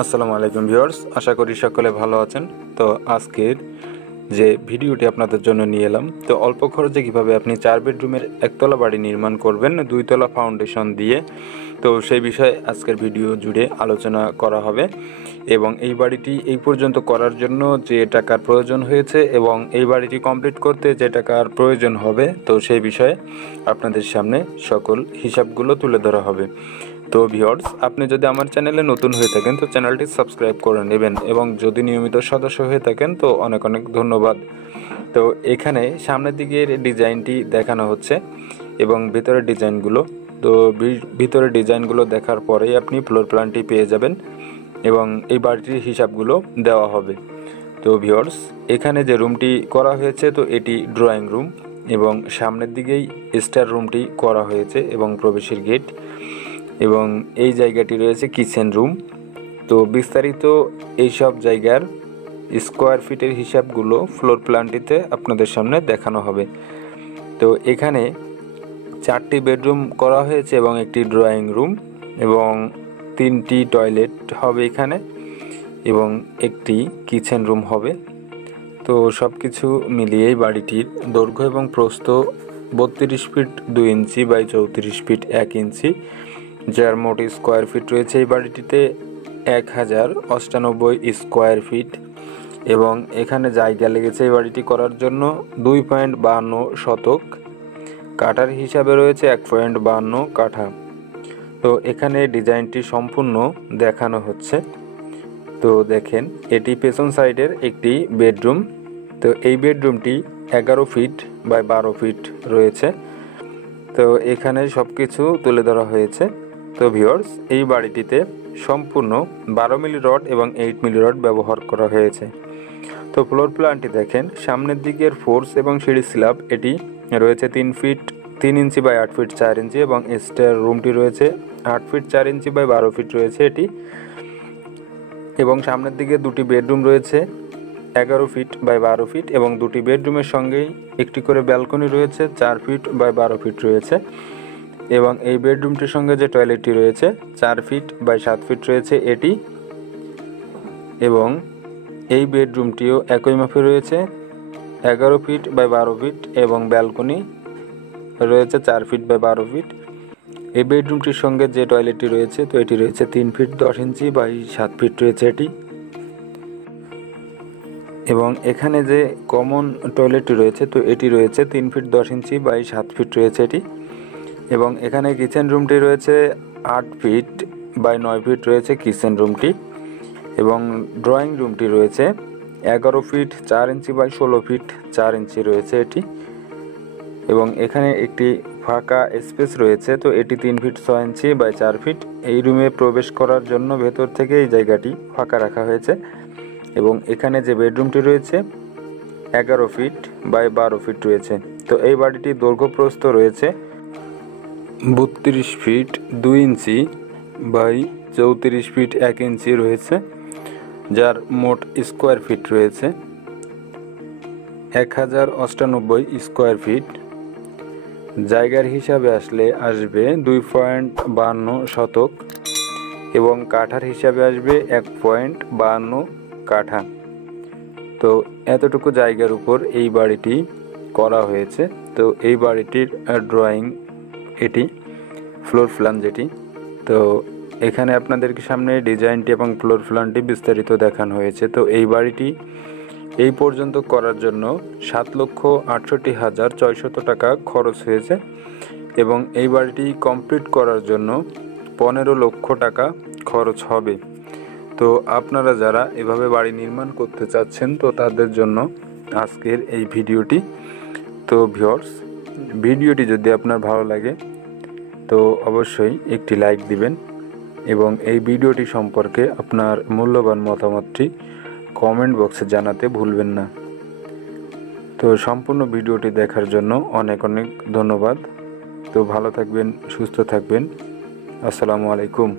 আসসালামু আলাইকুম ভিউয়ার্স, আশা করি সকলে ভালো আছেন। তো আজকের যে ভিডিওটি আপনাদের জন্য নিয়ে এলাম, তো অল্প খরচে কিভাবে আপনি 4 বেডরুমের একতলা বাড়ি নির্মাণ করবেন 2 তলা ফাউন্ডেশন দিয়ে, তো সেই বিষয়ে আজকের ভিডিও জুড়ে আলোচনা করা হবে। এবং এই বাড়িটি এই পর্যন্ত করার জন্য যে টাকার প্রয়োজন হয়েছে এবং এই বাড়িটি কমপ্লিট করতে যে টাকার প্রয়োজন হবে, তো সেই বিষয়ে আপনাদের সামনে সকল হিসাবগুলো তুলে ধরা হবে। তো ভিউয়ার্স, আপনি যদি আমার চ্যানেলে নতুন হয়ে থাকেন তো চ্যানেলটি সাবস্ক্রাইব করে নেবেন, এবং যদি নিয়মিত সদস্য হয়ে থাকেন তো অনেক অনেক ধন্যবাদ। তো এখানে সামনের দিকের ডিজাইনটি দেখানো হচ্ছে এবং ভিতরের ডিজাইনগুলো, তো ভিতরের ডিজাইনগুলো দেখার পরেই আপনি ফ্লোর প্ল্যানটি পেয়ে যাবেন এবং এই বাড়িটির হিসাবগুলো দেওয়া হবে। তো ভিউয়ার্স, এখানে যে রুমটি করা হয়েছে তো এটি ড্রয়িং রুম, এবং সামনের দিকেই স্টার রুমটি করা হয়েছে এবং প্রবেশের গেট, এবং এই জায়গাটি রয়েছে কিচেন রুম। তো বিস্তারিত এইসব জায়গার স্কোয়ার ফিটের হিসাবগুলো ফ্লোর প্ল্যানটিতে আপনাদের সামনে দেখানো হবে। তো এখানে 4টি বেডরুম করা হয়েছে এবং একটি ড্রয়িং রুম এবং 3টি টয়লেট হবে এখানে, এবং একটি কিচেন রুম হবে। তো সব কিছু মিলিয়েই বাড়িটির দৈর্ঘ্য এবং প্রস্থ 32 ফিট 2 ইঞ্চি বাই 34 ফিট 1 ইঞ্চি, যার মোট স্কোয়ার ফিট রয়েছে এই বাড়িটিতে 1098 স্কোয়ার ফিট। এবং এখানে জায়গা লেগেছে এই বাড়িটি করার জন্য 2.52 শতক, কাঠার হিসাবে রয়েছে 1.52 কাঠা। তো এখানে ডিজাইনটি সম্পূর্ণ দেখানো হচ্ছে। তো দেখেন, এটি পেছন সাইডের একটি বেডরুম। তো এই বেডরুমটি 11 ফিট বাই 12 ফিট রয়েছে। তো এখানে সব কিছু তুলে ধরা হয়েছে। তো ভিউয়ার্স, এই বাড়িটিতে সম্পূর্ণ 12 মিলি রড এবং 8 মিলি রড ব্যবহার করা হয়েছে। তো ফ্লোর প্ল্যানটি দেখেন, সামনের দিকের ফোর্স এবং সিঁড়ি স্ল্যাব এটি রয়েছে 3 ফিট 3 ইঞ্চি বাই 8 ফিট 4 ইঞ্চি, এবং স্টেয়ার রুমটি রয়েছে 8 ফিট 4 ইঞ্চি বাই 12 ফিট রয়েছে এটি। এবং সামনের দিকে দুটি বেডরুম রয়েছে 11 ফিট বাই 12 ফিট, এবং দুটি বেডরুমের সঙ্গেই একটি করে ব্যালকনি রয়েছে 4 ফিট বাই 12 ফিট রয়েছে। এবং এই বেডরুমটির সঙ্গে যে টয়লেটটি রয়েছে 4 ফিট বাই 7 ফিট রয়েছে এটি, এবং এই বেডরুমটিও একই মাপে রয়েছে 11 ফিট বাই 12 ফিট, এবং ব্যালকনি রয়েছে 4 ফিট বাই 12 ফিট। এই বেডরুমটির সঙ্গে যে টয়লেটটি রয়েছে তো এটি রয়েছে 3 ফিট 10 ইঞ্চি বাই 7 ফিট রয়েছে এটি। এবং এখানে যে কমন টয়লেটটি রয়েছে তো এটি রয়েছে 3 ফিট 10 ইঞ্চি বাই 7 ফিট রয়েছে এটি। এবং এখানে কিচেন রুমটি রয়েছে 8 ফিট বাই 9 ফিট রয়েছে কিচেন রুমটি, এবং ড্রয়িং রুমটি রয়েছে 11 ফিট 4 ইঞ্চি বাই 16 ফিট 4 ইঞ্চি রয়েছে এটি। এবং এখানে একটি ফাঁকা স্পেস রয়েছে, তো এটি 3 ফিট 6 ইঞ্চি বাই 4 ফিট। এই রুমে প্রবেশ করার জন্য ভেতর থেকে এই জায়গাটি ফাঁকা রাখা হয়েছে। এবং এখানে যে বেডরুমটি রয়েছে 11 ফিট বাই 12 ফিট রয়েছে। তো এই বাড়িটির দৈর্ঘ্য প্রস্থ রয়েছে 32 ফিট 2 ইঞ্চি বাই 34 ফিট 1 ইঞ্চি রয়েছে, যার মোট স্কোয়ার ফিট রয়েছে 1098 স্কোয়ার ফিট। জায়গার হিসাবে আসবে 2.52 শতক, এবং কাঠার হিসাবে আসবে 1.52 কাঠা। তো এতটুকু জায়গার উপর এই বাড়িটি করা হয়েছে। তো এই বাড়িটির ড্রয়িং এটি, ফ্লোর প্ল্যান যেটি। তো এখানে আপনাদেরকে সামনে ডিজাইনটি এবং ফ্লোর প্ল্যানটি বিস্তারিত দেখানো হয়েছে। তো এই বাড়িটি এই পর্যন্ত করার জন্য 7,68,600 টাকা খরচ হয়েছে, এবং এই বাড়িটি কমপ্লিট করার জন্য 15 লক্ষ টাকা খরচ হবে। তো আপনারা যারা এভাবে বাড়ি নির্মাণ করতে চাচ্ছেন তো তাদের জন্য আজকের এই ভিডিওটি। তো ভিউয়ার্স, ভিডিওটি যদি আপনার ভালো লাগে তো অবশ্যই একটি লাইক দিবেন, এবং এই ভিডিওটি সম্পর্কে আপনার মূল্যবান মতামতটি কমেন্ট বক্সে জানাতে ভুলবেন না। তো সম্পূর্ণ ভিডিওটি দেখার জন্য অনেক অনেক ধন্যবাদ। তো ভালো থাকবেন, সুস্থ থাকবেন। আসসালামু আলাইকুম।